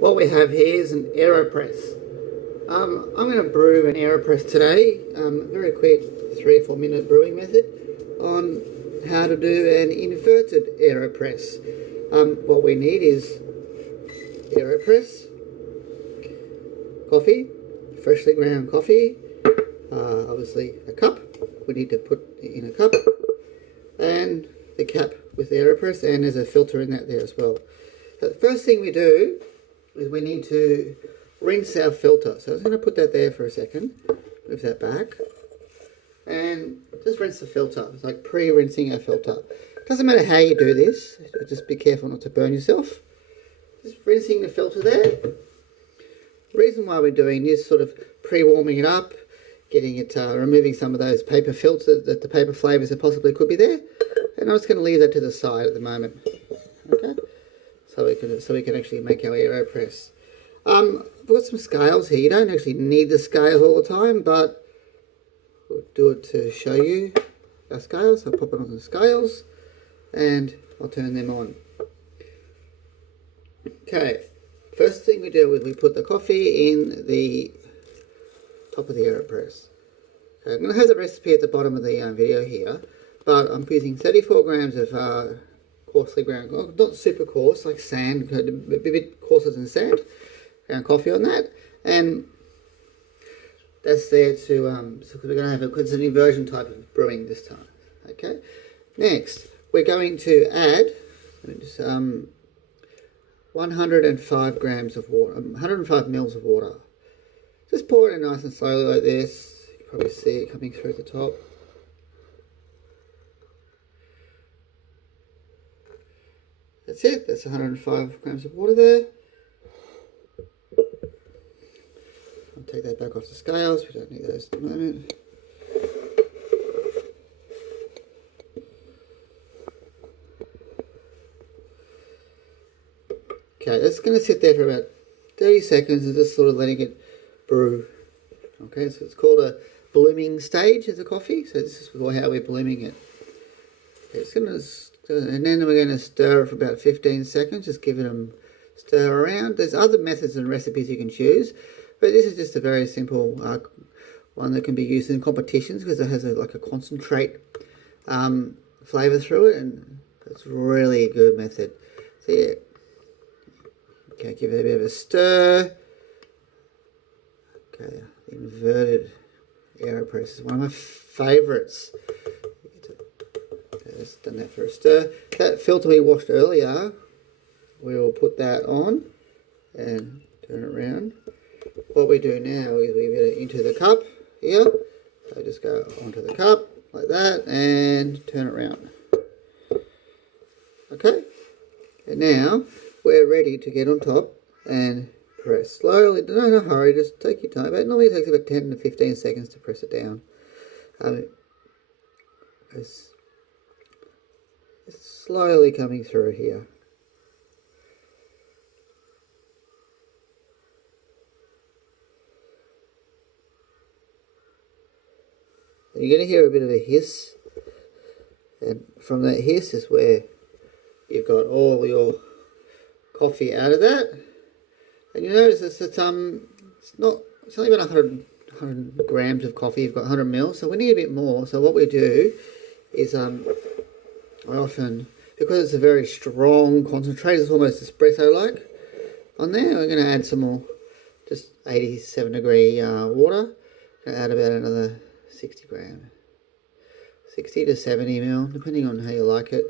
What we have here is an AeroPress. I'm going to brew an AeroPress today, very quick 3 or 4 minute brewing method on how to do an inverted AeroPress. What we need is AeroPress, coffee, freshly ground coffee, obviously a cup, we need to put in a cup, and the cap with the AeroPress, and there's a filter in that there as well. So the first thing we do is we need to rinse our filter. So I'm just going to put that there for a second, move that back, and just rinse the filter. It's like pre-rinsing our filter. Doesn't matter how you do this, just be careful not to burn yourself. Just rinsing the filter there. The reason why we're doing this, sort of pre-warming it up, getting it, removing some of those paper filters, the paper flavours that possibly could be there. And I'm just going to leave that to the side at the moment. Okay, so we can actually make our AeroPress. I've got some scales here. You don't actually need the scales all the time, but we'll do it to show you our scales. I'll pop it on the scales and I'll turn them on. Okay, first thing we do is we put the coffee in the top of the AeroPress. Okay, I'm going to have the recipe at the bottom of the video here, but I'm using 34 grams of coarsely ground, not super coarse, like sand, a bit coarser than sand, ground coffee on that, and that's there to, so we're going to have it's an inversion type of brewing this time. Okay, next we're going to add 105 grams of water, 105 mils of water. Just pour it in nice and slowly like this. You can probably see it coming through the top. That's it, that's 105 grams of water there. I'll take that back off the scales, we don't need those at the moment. Okay, that's going to sit there for about 30 seconds and just sort of letting it brew. Okay, so it's called a blooming stage of the coffee, so this is how we're blooming it. Okay, it's going to, and then we're going to stir it for about 15 seconds, just give it a stir around. There's other methods and recipes you can choose, but this is just a very simple one that can be used in competitions because it has like a concentrate flavour through it, and it's really a good method. So yeah, okay, give it a bit of a stir. Okay, inverted AeroPress is one of my favourites. Okay, just done that for a stir. That filter we washed earlier, we will put that on and turn it around. What we do now is we get it into the cup here. So just go onto the cup like that and turn it around. Okay, and now we're ready to get on top and press slowly. No hurry, just take your time. It normally takes about 10 to 15 seconds to press it down. It's slowly coming through here. You're going to hear a bit of a hiss, and from that hiss is where you've got all your coffee out of that. And you notice it's only about 100 grams of coffee. You've got 100 mils, so we need a bit more. So what we do is I often, because it's a very strong concentrate, it's almost espresso-like. On there, we're going to add some more, just 87 degree water. Going to add about another 60 grams, 60 to 70 mil, depending on how you like it.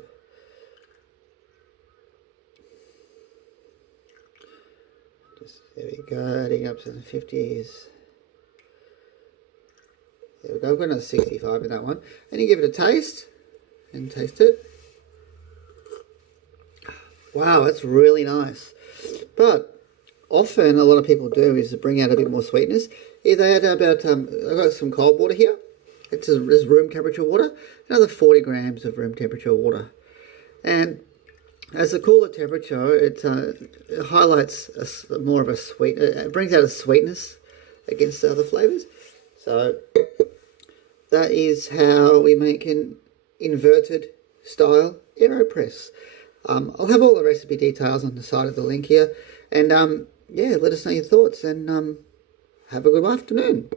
There we go, adding up to the 50s. There we go, I've got another 65 in that one. And you give it a taste, and taste it. Wow, that's really nice. But often, a lot of people do is to bring out a bit more sweetness. Yeah, they add about, I've got some cold water here. It's room temperature water. Another 40 grams of room temperature water. And as a cooler temperature, it highlights more of a sweet. It brings out a sweetness against the other flavours. So that is how we make an inverted style AeroPress. I'll have all the recipe details on the side of the link here, and yeah, let us know your thoughts, and have a good afternoon.